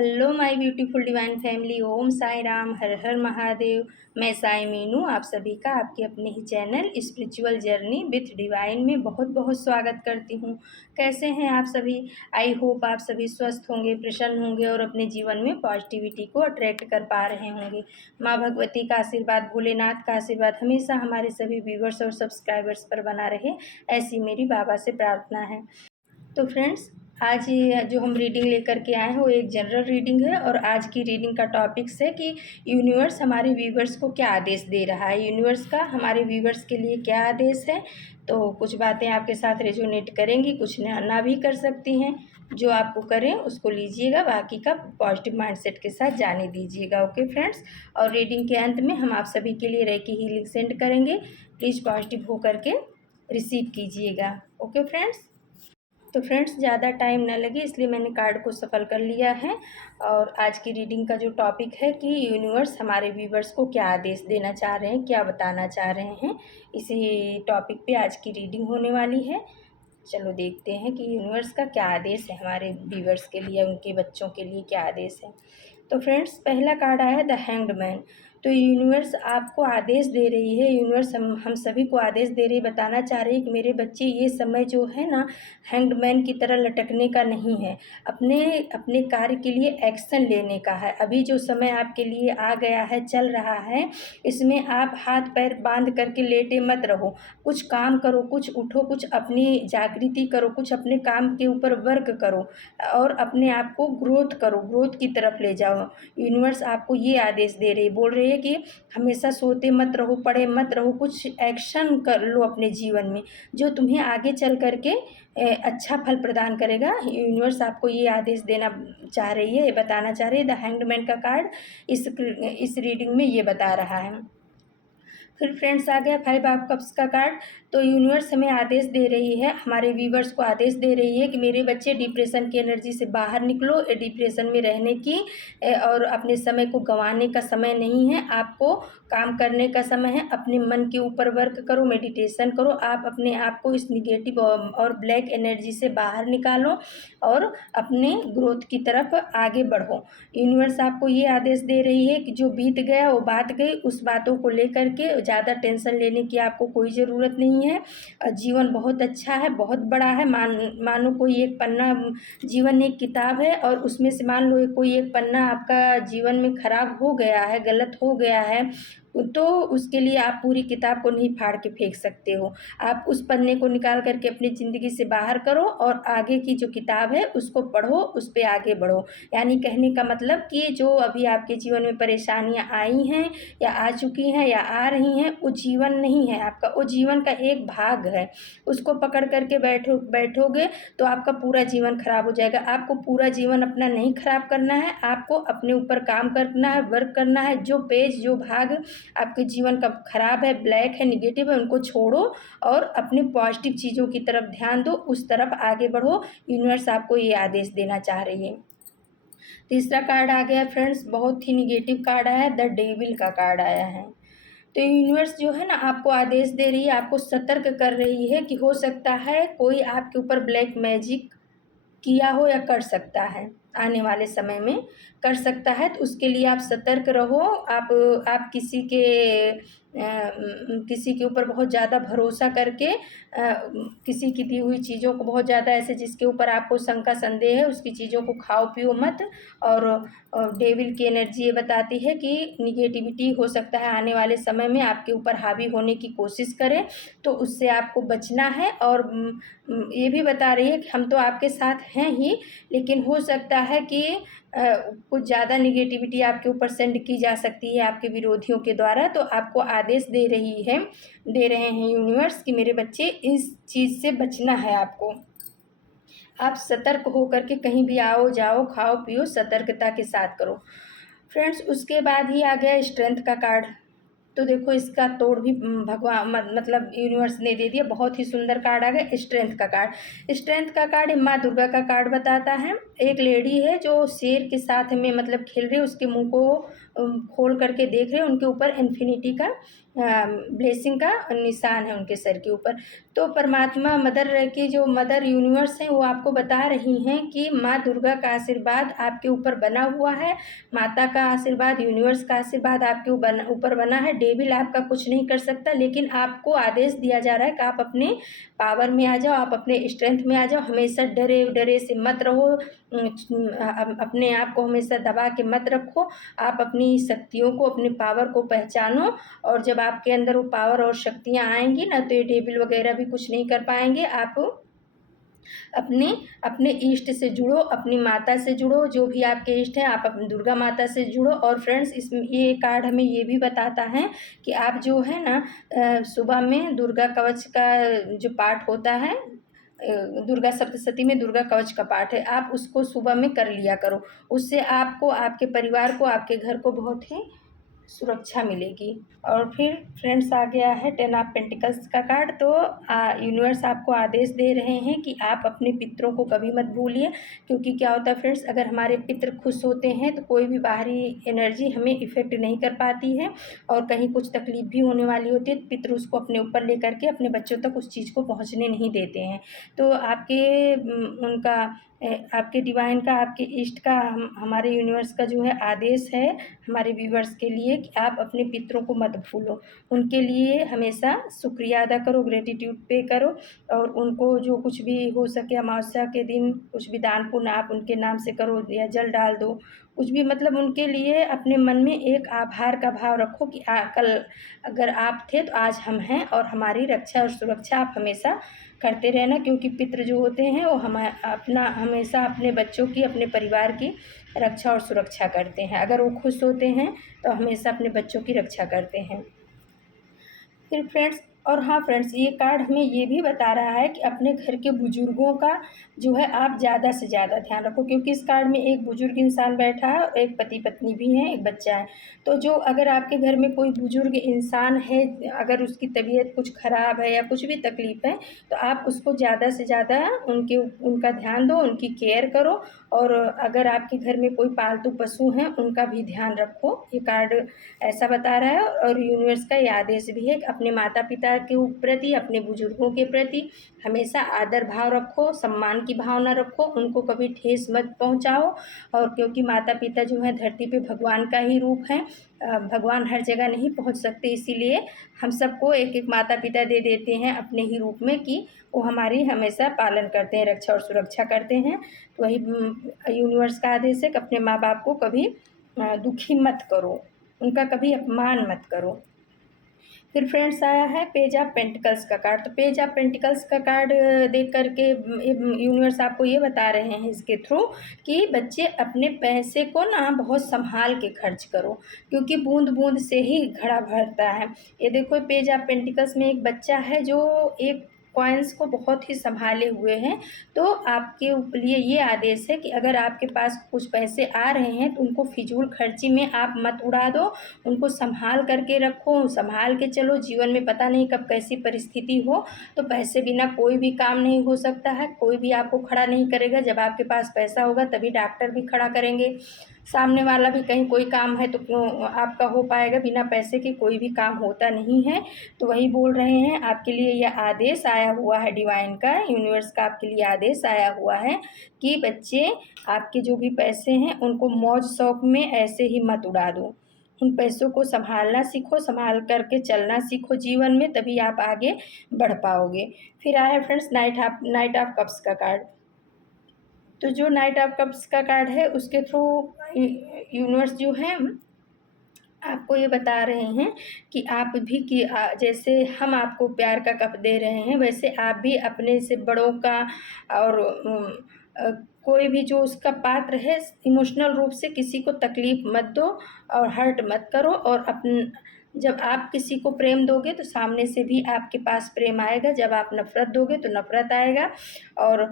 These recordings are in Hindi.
Hello my beautiful divine family. Om Sai Ram, Har Har Mahadev. मैं साई मीनू आप सभी का आपके अपने ही channel spiritual journey with divine में बहुत बहुत स्वागत करती हूँ। कैसे हैं आप सभी? आई होप आप सभी स्वस्थ होंगे, प्रसन्न होंगे और अपने जीवन में पॉजिटिविटी को अट्रैक्ट कर पा रहे होंगे। माँ भगवती का आशीर्वाद, भोलेनाथ का आशीर्वाद हमेशा हमारे सभी व्यूवर्स और सब्सक्राइबर्स पर बना रहे, ऐसी मेरी बाबा से प्रार्थना है। तो फ्रेंड्स, आज ये जो हम रीडिंग लेकर के आए हैं वो एक जनरल रीडिंग है और आज की रीडिंग का टॉपिक्स है कि यूनिवर्स हमारे व्यूवर्स को क्या आदेश दे रहा है, यूनिवर्स का हमारे व्यूवर्स के लिए क्या आदेश है। तो कुछ बातें आपके साथ रेजोनेट करेंगी, कुछ ना भी कर सकती हैं। जो आपको करें उसको लीजिएगा, बाकी का पॉजिटिव माइंडसेट के साथ जाने दीजिएगा। ओके फ्रेंड्स, और रीडिंग के अंत में हम आप सभी के लिए रेकी हीलिंग सेंड करेंगे। प्लीज़ पॉजिटिव होकर के रिसीव कीजिएगा। ओके फ्रेंड्स, तो फ्रेंड्स ज़्यादा टाइम ना लगे इसलिए मैंने कार्ड को सफल कर लिया है। और आज की रीडिंग का जो टॉपिक है कि यूनिवर्स हमारे व्यूवर्स को क्या आदेश देना चाह रहे हैं, क्या बताना चाह रहे हैं, इसी टॉपिक पे आज की रीडिंग होने वाली है। चलो देखते हैं कि यूनिवर्स का क्या आदेश है हमारे व्यूवर्स के लिए, उनके बच्चों के लिए क्या आदेश है। तो फ्रेंड्स, पहला कार्ड आया है द हैंग्ड मैन। तो यूनिवर्स आपको आदेश दे रही है, यूनिवर्स हम सभी को आदेश दे रही, बताना चाह रही है कि मेरे बच्चे ये समय जो है ना हैंग्ड मैन की तरह लटकने का नहीं है, अपने अपने कार्य के लिए एक्शन लेने का है। अभी जो समय आपके लिए आ गया है, चल रहा है, इसमें आप हाथ पैर बांध करके लेटे मत रहो। कुछ काम करो, कुछ उठो, कुछ अपनी जागृति करो, कुछ अपने काम के ऊपर वर्क करो और अपने आप को ग्रोथ करो, ग्रोथ की तरफ ले जाओ। यूनिवर्स आपको ये आदेश दे रही, बोल रही है कि हमेशा सोते मत रहो, पड़े मत रहो, कुछ एक्शन कर लो अपने जीवन में जो तुम्हें आगे चल करके अच्छा फल प्रदान करेगा। यूनिवर्स आपको ये आदेश देना चाह रही है, ये बताना चाह रही है। द हैंग्ड का कार्ड इस रीडिंग में ये बता रहा है। फिर फ्रेंड्स आ गया 5 ऑफ कप्स का कार्ड। तो यूनिवर्स हमें आदेश दे रही है, हमारे व्यूवर्स को आदेश दे रही है कि मेरे बच्चे डिप्रेशन की एनर्जी से बाहर निकलो। डिप्रेशन में रहने की और अपने समय को गंवाने का समय नहीं है, आपको काम करने का समय है। अपने मन के ऊपर वर्क करो, मेडिटेशन करो, आप अपने आप को इस निगेटिव और ब्लैक एनर्जी से बाहर निकालो और अपने ग्रोथ की तरफ आगे बढ़ो। यूनिवर्स आपको ये आदेश दे रही है कि जो बीत गया वो बात गई, उस बातों को लेकर के ज़्यादा टेंशन लेने की आपको कोई ज़रूरत नहीं है। जीवन बहुत अच्छा है, बहुत बड़ा है। मानो कोई एक पन्ना, जीवन एक किताब है और उसमें से मान लो कोई एक पन्ना आपका जीवन में खराब हो गया है, गलत हो गया है, तो उसके लिए आप पूरी किताब को नहीं फाड़ के फेंक सकते हो। आप उस पन्ने को निकाल करके अपनी ज़िंदगी से बाहर करो और आगे की जो किताब है उसको पढ़ो, उस पे आगे बढ़ो। यानी कहने का मतलब कि जो अभी आपके जीवन में परेशानियां आई हैं या आ चुकी हैं या आ रही हैं, वो जीवन नहीं है आपका, वो जीवन का एक भाग है। उसको पकड़ करके बैठोगे तो आपका पूरा जीवन खराब हो जाएगा। आपको पूरा जीवन अपना नहीं खराब करना है, आपको अपने ऊपर काम करना है, वर्क करना है। जो पेज, जो भाग आपके जीवन का खराब है, ब्लैक है, निगेटिव है, उनको छोड़ो और अपने पॉजिटिव चीज़ों की तरफ ध्यान दो, उस तरफ आगे बढ़ो। यूनिवर्स आपको ये आदेश देना चाह रही है। तीसरा कार्ड आ गया फ्रेंड्स, बहुत ही निगेटिव कार्ड आया है, द डेविल का कार्ड आया है। तो यूनिवर्स जो है ना आपको आदेश दे रही है, आपको सतर्क कर रही है कि हो सकता है कोई आपके ऊपर ब्लैक मैजिक किया हो या कर सकता है, आने वाले समय में कर सकता है। तो उसके लिए आप सतर्क रहो। आप किसी के ऊपर बहुत ज़्यादा भरोसा करके किसी की दी हुई चीज़ों को बहुत ज़्यादा ऐसे जिसके ऊपर आपको शंका संदेह है, उसकी चीज़ों को खाओ पियो मत। और डेविल की एनर्जी ये बताती है कि निगेटिविटी हो सकता है आने वाले समय में आपके ऊपर हावी होने की कोशिश करे, तो उससे आपको बचना है। और ये भी बता रही है कि हम तो आपके साथ हैं ही, लेकिन हो सकता है कि कुछ ज़्यादा निगेटिविटी आपके ऊपर सेंड की जा सकती है आपके विरोधियों के द्वारा। तो आपको आदेश दे रहे हैं यूनिवर्स कि मेरे बच्चे इस चीज़ से बचना है आपको। आप सतर्क होकर के कहीं भी आओ जाओ, खाओ पियो, सतर्कता के साथ करो। फ्रेंड्स, उसके बाद ही आ गया स्ट्रेंथ का कार्ड। तो देखो इसका तोड़ भी भगवान मतलब यूनिवर्स ने दे दिया, बहुत ही सुंदर कार्ड आ गया स्ट्रेंथ का कार्ड। स्ट्रेंथ का कार्ड माँ दुर्गा का कार्ड बताता है। एक लेडी है जो शेर के साथ में मतलब खेल रही है, उसके मुंह को खोल करके देख रहे हैं, उनके ऊपर इन्फिनिटी का ब्लेसिंग का निशान है उनके सर के ऊपर। तो परमात्मा मदर की जो मदर यूनिवर्स है वो आपको बता रही हैं कि माँ दुर्गा का आशीर्वाद आपके ऊपर बना हुआ है, माता का आशीर्वाद, यूनिवर्स का आशीर्वाद आपके ऊपर बना है। डेविल आपका कुछ नहीं कर सकता, लेकिन आपको आदेश दिया जा रहा है कि आप अपने पावर में आ जाओ, आप अपने स्ट्रेंथ में आ जाओ। हमेशा डरे डरे से मत रहो, अपने आप को हमेशा दबा के मत रखो। आप अपनी शक्तियों को, अपने पावर को पहचानो, और जब आपके अंदर वो पावर और शक्तियाँ आएंगी ना, तो ये डेविल वगैरह भी कुछ नहीं कर पाएंगे। आप अपने अपने इष्ट से जुड़ो, अपनी माता से जुड़ो, जो भी आपके इष्ट हैं आप अपनी दुर्गा माता से जुड़ो। और फ्रेंड्स, इसमें ये कार्ड हमें ये भी बताता है कि आप जो है ना सुबह में दुर्गा कवच का जो पाठ होता है, दुर्गा सप्तशती में दुर्गा कवच का पाठ है, आप उसको सुबह में कर लिया करो। उससे आपको, आपके परिवार को, आपके घर को बहुत ही सुरक्षा मिलेगी। और फिर फ्रेंड्स आ गया है 10 ऑफ पेंटिकल्स का कार्ड। तो यूनिवर्स आपको आदेश दे रहे हैं कि आप अपने पितरों को कभी मत भूलिए, क्योंकि क्या होता है फ्रेंड्स, अगर हमारे पितर खुश होते हैं तो कोई भी बाहरी एनर्जी हमें इफ़ेक्ट नहीं कर पाती है, और कहीं कुछ तकलीफ भी होने वाली होती है तो पितर उसको अपने ऊपर लेकर के अपने बच्चों तक उस चीज़ को पहुँचने नहीं देते हैं। तो उनका आपके डिवाइन का, आपके इष्ट का, हमारे यूनिवर्स का जो है आदेश है हमारे व्यूवर्स के लिए कि आप अपने पितरों को मत भूलो, उनके लिए हमेशा शुक्रिया अदा करो, ग्रेटिट्यूड पे करो, और उनको जो कुछ भी हो सके अमावस्या के दिन कुछ भी दान पुण्य आप उनके नाम से करो, या जल डाल दो, कुछ भी, मतलब उनके लिए अपने मन में एक आभार का भाव रखो कि कल अगर आप थे तो आज हम हैं, और हमारी रक्षा और सुरक्षा आप हमेशा करते रहना, क्योंकि पितृ जो होते हैं वो अपना हमेशा अपने बच्चों की, अपने परिवार की रक्षा और सुरक्षा करते हैं। अगर वो खुश होते हैं तो हमेशा अपने बच्चों की रक्षा करते हैं। फिर फ्रेंड्स, और हाँ फ्रेंड्स, ये कार्ड हमें ये भी बता रहा है कि अपने घर के बुजुर्गों का जो है आप ज़्यादा से ज़्यादा ध्यान रखो, क्योंकि इस कार्ड में एक बुजुर्ग इंसान बैठा है और एक पति पत्नी भी हैं, एक बच्चा है। तो जो अगर आपके घर में कोई बुजुर्ग इंसान है, अगर उसकी तबीयत कुछ ख़राब है या कुछ भी तकलीफ़ है, तो आप उसको ज़्यादा से ज़्यादा उनका ध्यान दो, उनकी केयर करो। और अगर आपके घर में कोई पालतू पशु हैं उनका भी ध्यान रखो, ये कार्ड ऐसा बता रहा है। और यूनिवर्स का ये आदेश भी है कि अपने माता पिता के प्रति, अपने बुजुर्गों के प्रति हमेशा आदर भाव रखो, सम्मान की भावना रखो, उनको कभी ठेस मत पहुंचाओ। और क्योंकि माता पिता जो है धरती पे भगवान का ही रूप है, भगवान हर जगह नहीं पहुंच सकते, इसीलिए हम सबको एक एक माता पिता दे देते हैं अपने ही रूप में, कि वो हमारी हमेशा पालन करते हैं, रक्षा और सुरक्षा करते हैं। तो वही यूनिवर्स का आदेश है कि अपने माँ बाप को कभी दुखी मत करो, उनका कभी अपमान मत करो। फिर फ्रेंड्स आया है पेज ऑफ पेंटिकल्स का कार्ड। तो पेज ऑफ पेंटिकल्स का कार्ड देख करके यूनिवर्स आपको ये बता रहे हैं इसके थ्रू कि बच्चे अपने पैसे को ना बहुत संभाल के खर्च करो, क्योंकि बूंद बूंद से ही घड़ा भरता है। ये देखो पेज ऑफ पेंटिकल्स में एक बच्चा है जो एक कॉइन्स को बहुत ही संभाले हुए हैं। तो आपके लिए ये आदेश है कि अगर आपके पास कुछ पैसे आ रहे हैं तो उनको फिजूल खर्ची में आप मत उड़ा दो, उनको संभाल करके रखो, संभाल के चलो। जीवन में पता नहीं कब कैसी परिस्थिति हो, तो पैसे बिना कोई भी काम नहीं हो सकता है, कोई भी आपको खड़ा नहीं करेगा। जब आपके पास पैसा होगा तभी डॉक्टर भी खड़ा करेंगे, सामने वाला भी, कहीं कोई काम है तो आपका हो पाएगा, बिना पैसे के कोई भी काम होता नहीं है। तो वही बोल रहे हैं, आपके लिए यह आदेश आया हुआ है डिवाइन का, यूनिवर्स का आपके लिए आदेश आया हुआ है कि बच्चे आपके जो भी पैसे हैं उनको मौज शौक में ऐसे ही मत उड़ा दो, उन पैसों को संभालना सीखो, संभाल करके चलना सीखो जीवन में, तभी आप आगे बढ़ पाओगे। फिर आया फ्रेंड्स नाइट ऑफ कप्स का कार्ड। तो जो नाइट ऑफ कप्स का कार्ड है उसके थ्रू यूनिवर्स जो है आपको ये बता रहे हैं कि आप भी, कि जैसे हम आपको प्यार का कप दे रहे हैं, वैसे आप भी अपने से बड़ों का और कोई भी जो उसका पात्र है, इमोशनल रूप से किसी को तकलीफ़ मत दो और हर्ट मत करो। और जब आप किसी को प्रेम दोगे तो सामने से भी आपके पास प्रेम आएगा, जब आप नफ़रत दोगे तो नफ़रत आएगा। और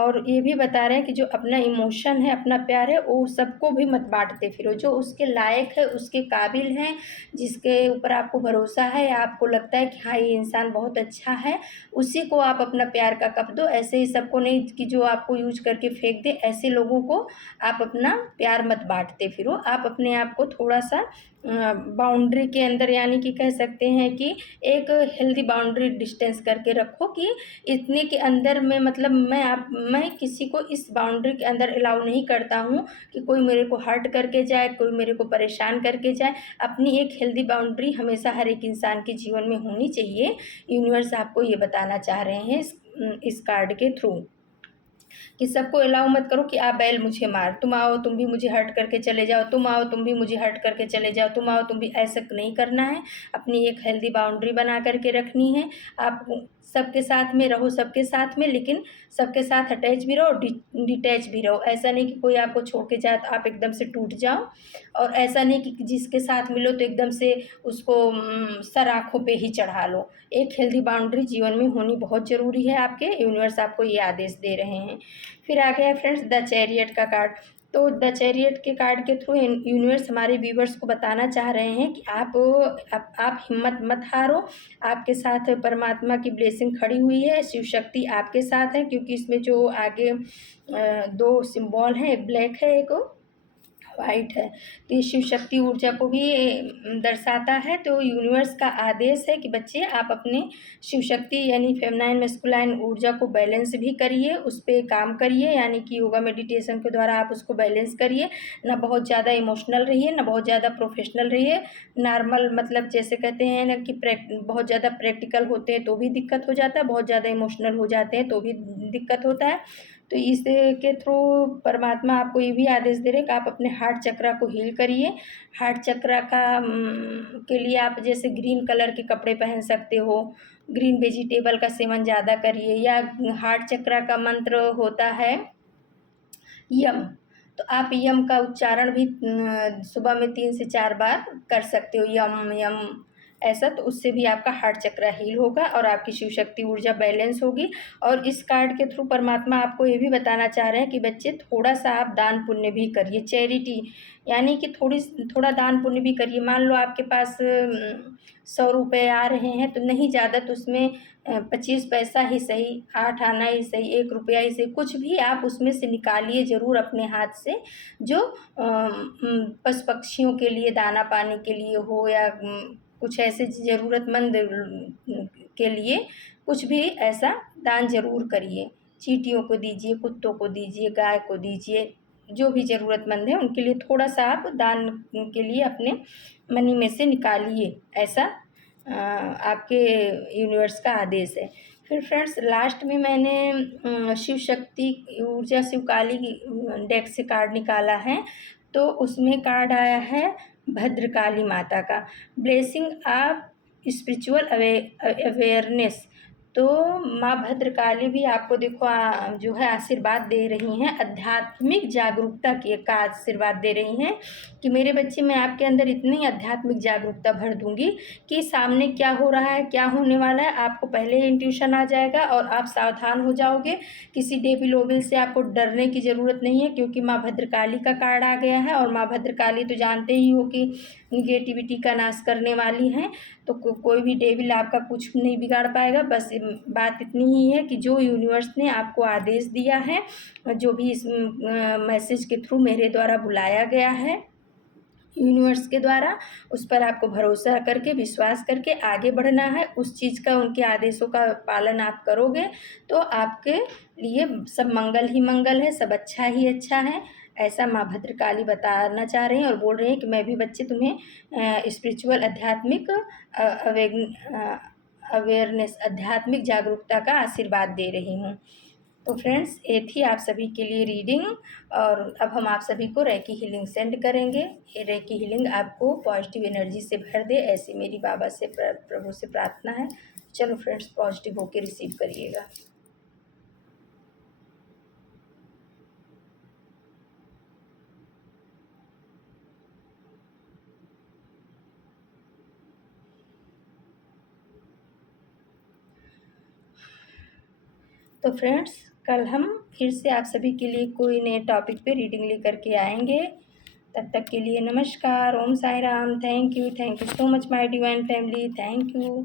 और ये भी बता रहे हैं कि जो अपना इमोशन है, अपना प्यार है, वो सबको भी मत बांटते फिरो। जो उसके लायक है, उसके काबिल हैं, जिसके ऊपर आपको भरोसा है या आपको लगता है कि हाँ ये इंसान बहुत अच्छा है, उसी को आप अपना प्यार का कप दो। ऐसे ही सबको नहीं कि जो आपको यूज करके फेंक दे, ऐसे लोगों को आप अपना प्यार मत बांटते फिरो। आप अपने आप को थोड़ा सा बाउंड्री के अंदर, यानी कि कह सकते हैं कि एक हेल्दी बाउंड्री डिस्टेंस करके रखो कि इतने के अंदर में, मतलब मैं किसी को इस बाउंड्री के अंदर अलाउ नहीं करता हूँ कि कोई मेरे को हर्ट करके जाए, कोई मेरे को परेशान करके जाए। अपनी एक हेल्दी बाउंड्री हमेशा हर एक इंसान के जीवन में होनी चाहिए। यूनिवर्स आपको ये बताना चाह रहे हैं इस कार्ड के थ्रू कि सबको अलाउ मत करो कि आप बैल मुझे मार, तुम आओ तुम भी मुझे हर्ट करके चले जाओ, तुम आओ तुम भी मुझे हर्ट करके चले जाओ, तुम आओ तुम भी, ऐसा नहीं करना है। अपनी एक हेल्दी बाउंड्री बना करके रखनी है। आप सबके साथ में रहो, सबके साथ में, लेकिन सबके साथ अटैच भी रहो, डिटैच भी रहो। ऐसा नहीं कि कोई आपको छोड़ के जाए तो आप एकदम से टूट जाओ, और ऐसा नहीं कि जिसके साथ मिलो तो एकदम से उसको सर आँखों पे ही चढ़ा लो। एक हेल्दी बाउंड्री जीवन में होनी बहुत ज़रूरी है। आपके यूनिवर्स आपको ये आदेश दे रहे हैं। फिर आ गया फ्रेंड्स द चैरियट का कार्ड। तो द चैरियट के कार्ड के थ्रू यूनिवर्स हमारे व्यूवर्स को बताना चाह रहे हैं कि आप हिम्मत मत हारो। आपके साथ परमात्मा की ब्लेसिंग खड़ी हुई है, शिव शक्ति आपके साथ है, क्योंकि इसमें जो आगे दो सिंबल हैं, एक ब्लैक है एक वाइट है, तो ये शिव शक्ति ऊर्जा को भी दर्शाता है। तो यूनिवर्स का आदेश है कि बच्चे आप अपने शिव शक्ति यानी फेमिनाइन मैस्कुलाइन ऊर्जा को बैलेंस भी करिए, उस पर काम करिए, यानी कि योगा मेडिटेशन के द्वारा आप उसको बैलेंस करिए। ना बहुत ज़्यादा इमोशनल रहिए, ना बहुत ज़्यादा प्रोफेशनल रहिए, नॉर्मल, मतलब जैसे कहते हैं ना कि बहुत ज़्यादा प्रैक्टिकल होते हैं तो भी दिक्कत हो जाता है, बहुत ज़्यादा इमोशनल हो जाते हैं तो भी दिक्कत होता है। तो इसके थ्रू परमात्मा आपको ये भी आदेश दे रहे हैं कि आप अपने हार्ट चक्रा को हील करिए। हार्ट चक्रा का के लिए आप जैसे ग्रीन कलर के कपड़े पहन सकते हो, ग्रीन वेजिटेबल का सेवन ज़्यादा करिए, या हार्ट चक्रा का मंत्र होता है यम। तो आप यम का उच्चारण भी सुबह में 3 से 4 बार कर सकते हो, यम यम ऐसा। तो उससे भी आपका हार्ट चक्रा हील होगा और आपकी शिव शक्ति ऊर्जा बैलेंस होगी। और इस कार्ड के थ्रू परमात्मा आपको ये भी बताना चाह रहे हैं कि बच्चे थोड़ा सा आप दान पुण्य भी करिए, चैरिटी, यानी कि थोड़ा दान पुण्य भी करिए। मान लो आपके पास 100 रुपये आ रहे हैं तो नहीं ज़्यादा, तो उसमें 25 पैसा ही सही, 8 आना ही सही, 1 रुपया ही सही, कुछ भी आप उसमें से निकालिए ज़रूर अपने हाथ से, जो पशु पक्षियों के लिए दाना पानी के लिए हो, या कुछ ऐसे ज़रूरतमंद के लिए कुछ भी ऐसा दान ज़रूर करिए। चींटियों को दीजिए, कुत्तों को दीजिए, गाय को दीजिए, जो भी ज़रूरतमंद है उनके लिए थोड़ा सा आप दान के लिए अपने मनी में से निकालिए, ऐसा आपके यूनिवर्स का आदेश है। फिर फ्रेंड्स लास्ट में मैंने शिव शक्ति ऊर्जा शिव काली डेक से कार्ड निकाला है। तो उसमें कार्ड आया है भद्रकाली माता का ब्लेसिंग आप स्पिरिचुअल अवेयरनेस। तो माँ भद्रकाली भी आपको देखो जो है आशीर्वाद दे रही हैं, आध्यात्मिक जागरूकता का आशीर्वाद दे रही हैं कि मेरे बच्चे, मैं आपके अंदर इतनी आध्यात्मिक जागरूकता भर दूंगी कि सामने क्या हो रहा है, क्या होने वाला है, आपको पहले ही इंट्यूशन आ जाएगा और आप सावधान हो जाओगे। किसी डेविल ओविल से आपको डरने की ज़रूरत नहीं है, क्योंकि माँ भद्रकाली का कार्ड आ गया है। और माँ भद्रकाली तो जानते ही हो कि निगेटिविटी का नाश करने वाली हैं। तो कोई भी डेविल आपका कुछ नहीं बिगाड़ पाएगा। बस बात इतनी ही है कि जो यूनिवर्स ने आपको आदेश दिया है, जो भी इस मैसेज के थ्रू मेरे द्वारा बुलाया गया है यूनिवर्स के द्वारा, उस पर आपको भरोसा करके, विश्वास करके आगे बढ़ना है। उस चीज़ का, उनके आदेशों का पालन आप करोगे तो आपके लिए सब मंगल ही मंगल है, सब अच्छा ही अच्छा है, ऐसा माँ भद्रकाली बताना चाह रही हैं। और बोल रही हैं कि मैं भी बच्चे तुम्हें स्पिरिचुअल आध्यात्मिक अवेयरनेस, आध्यात्मिक जागरूकता का आशीर्वाद दे रही हूँ। तो फ्रेंड्स ये थी आप सभी के लिए रीडिंग, और अब हम आप सभी को रेकी हीलिंग सेंड करेंगे। ये रेकी हीलिंग आपको पॉजिटिव एनर्जी से भर दे, ऐसी मेरी बाबा से प्रभु से प्रार्थना है। चलो फ्रेंड्स पॉजिटिव होके रिसीव करिएगा। तो फ्रेंड्स कल हम फिर से आप सभी के लिए कोई नए टॉपिक पे रीडिंग लेकर के आएंगे। तब तक के लिए नमस्कार, Om Sai Ram, thank you so much my divine family, thank you.